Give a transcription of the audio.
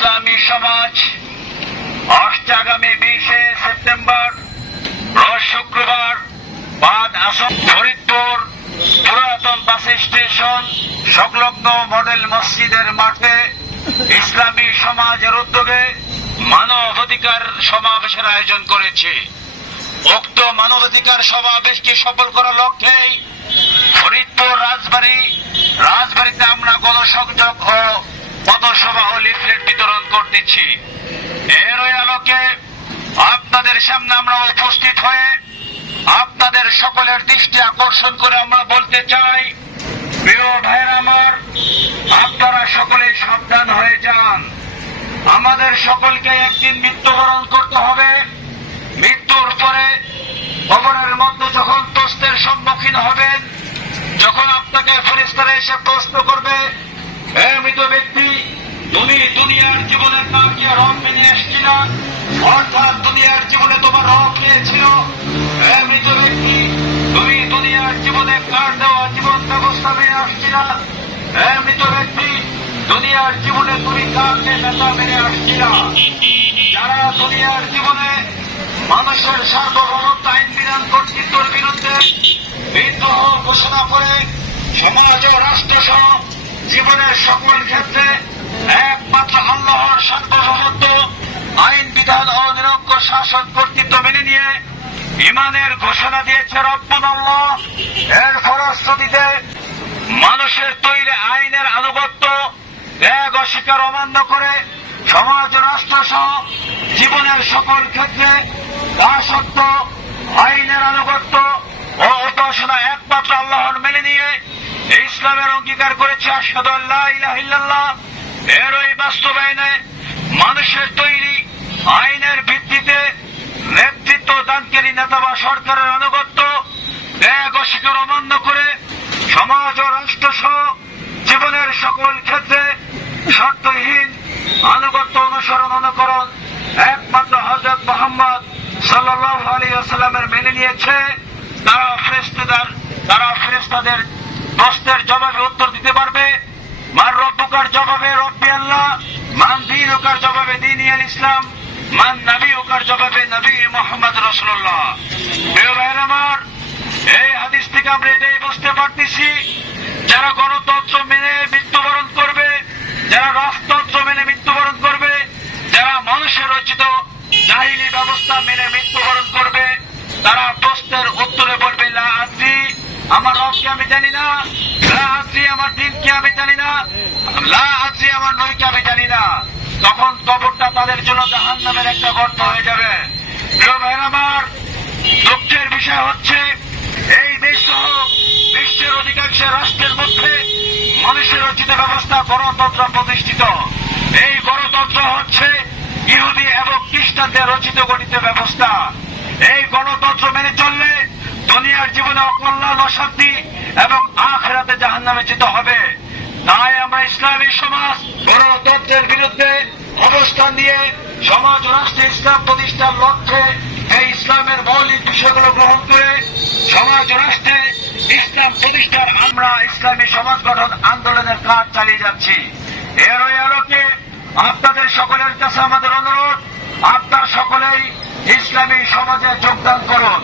ইসলামী সমাজ আগামী বিশে সেপ্টেম্বর শুক্রবার, বাদ আসন ফরিদপুর, পুরাতন বাস স্টেশন, সংলগ্ন মডেল মসজিদের মাঠে ইসলামী সমাজের উদ্যোগে মানব অধিকার সমাবেশের আয়োজন করেছে। উক্ত মানবাধিকার সমাবেশকে সফল করার লক্ষ্যেই ফরিদপুর রাজবাড়ী, রাজবাড়িতে আমরা গণসংযোগ ও পথসভা ও লিফলেট বিতরণ করতেছি। এর আলোকে আপনাদের সামনে আমরা উপস্থিত হয়ে আপনাদের সকলের দৃষ্টি আকর্ষণ করে আমরা বলতে চাই, প্রিয় ভাইয়ের আমার, আপনারা সকলে সাবধান হয়ে যান। আমাদের সকলকে একদিন মৃত্যুবরণ করতে হবে। মৃত্যুর পরে কবরের মধ্যে যখন প্রশ্নের সম্মুখীন হবেন, যখন আপনাকে ফেরেস্তারা এসে প্রশ্ন করবে মৃত ব্যক্তি তুমি দুনিয়ার জীবনের নাম কি রব মেনে এসছিল অর্থাৎ দুনিয়ার জীবনে তোমার রব পেয়েছিল মৃত ব্যক্তি, তুমি দুনিয়ার জীবনে কার দেওয়া জীবন ব্যবস্থা মেনে আসছিল মৃত ব্যক্তি, দুনিয়ার জীবনে তুমি কারকে নেতা মেনে আসছিল যারা দুনিয়ার জীবনে মানুষের সার্বভৌমত্ব, আইন বিধান, কর্তৃত্বের বিরুদ্ধে বিদ্রোহ ঘোষণা করে সমাজ ও রাষ্ট্র সহ শাসন কর্তৃত্ব মেনে নিয়ে ইমানের ঘোষণা দিয়েছে রব্বুল এর ফলশ্রুতিতে মানুষের তৈরি আইনের আনুগত্য ত্যাগ অস্বীকার অমান্য করে সমাজ রাষ্ট্র সহ জীবনের সকল ক্ষেত্রে দাসত্ব, আইনের আনুগত্য ও উপাসনা একমাত্র আল্লাহর মেনে নিয়ে ইসলামের অঙ্গীকার করেছে। আসাদ আল্লাহ এর ওই বাস্তবায়নে মানুষের তৈরি আইনের ভিত্তিতে সরকারের আনুগত্য ত্যাগ অস্বীকার অমান্য করে সমাজ ও রাষ্ট্র সহ জীবনের সকল ক্ষেত্রে শর্তহীন আনুগত্য অনুসরণ অনুকরণ একমাত্র হজরত মোহাম্মদ সাল্লাহ আলী আসাল্লামের মেনে নিয়েছে। তারা ফেরেস্তাদের তারা ফেরেস্তাদের প্রশ্নের জবাবে উত্তর দিতে পারবে। মান রব্বুকার জবাবে রব্বি আল্লাহ, মান দিনুকার জবাবে দিন আল ইসলাম, মান উকার জবাবে নবী মোহাম্মদ রসুল্লাহ প্রিয় ভাইয়ের আমার, এই হাদিস থেকে আমরা এটাই বুঝতে পারতেছি, যারা গণতন্ত্র মেনে মৃত্যুবরণ করবে, যারা রাজতন্ত্র মেনে মৃত্যুবরণ করবে, যারা মানুষের রচিত জাহিলি ব্যবস্থা মেনে মৃত্যুবরণ করবে, তারা প্রশ্নের উত্তরে বলবে, লা আমার রবকে আমি জানি না, লা আমার দিনকে আমি জানি না, লা আমার নইকে আমি জানি না। তখন কবরটা তাদের জন্য জাহান নামের একটা গর্ত হয়ে যাবে। প্রিয় ভাইয়ের আমার, দুঃখের বিষয় হচ্ছে, এই দেশ সহ বিশ্বের অধিকাংশ রাষ্ট্রের মধ্যে মানুষের রচিত ব্যবস্থা গণতন্ত্র প্রতিষ্ঠিত। এই গণতন্ত্র হচ্ছে ইহুদি এবং খ্রিস্টানদের রচিত গঠিত ব্যবস্থা। এই গণতন্ত্র মেনে চললে দুনিয়ার জীবনে অকল্যাণ অশান্তি এবং আখেরাতে জাহান নামে যেতে হবে। তাই আমরা ইসলামী সমাজ, গণতন্ত্রের বিরুদ্ধে অবস্থান নিয়ে সমাজ ও রাষ্ট্রে ইসলাম প্রতিষ্ঠার লক্ষ্যে এই ইসলামের মৌলিক বিষয়গুলো গ্রহণ করে সমাজ ও রাষ্ট্রে ইসলাম প্রতিষ্ঠার আমরা ইসলামী সমাজ গঠন আন্দোলনের কাজ চালিয়ে যাচ্ছি। এর ওই আলোকে আপনাদের সকলের কাছে আমাদের অনুরোধ, আপনার সকলেই ইসলামী সমাজে যোগদান করুন।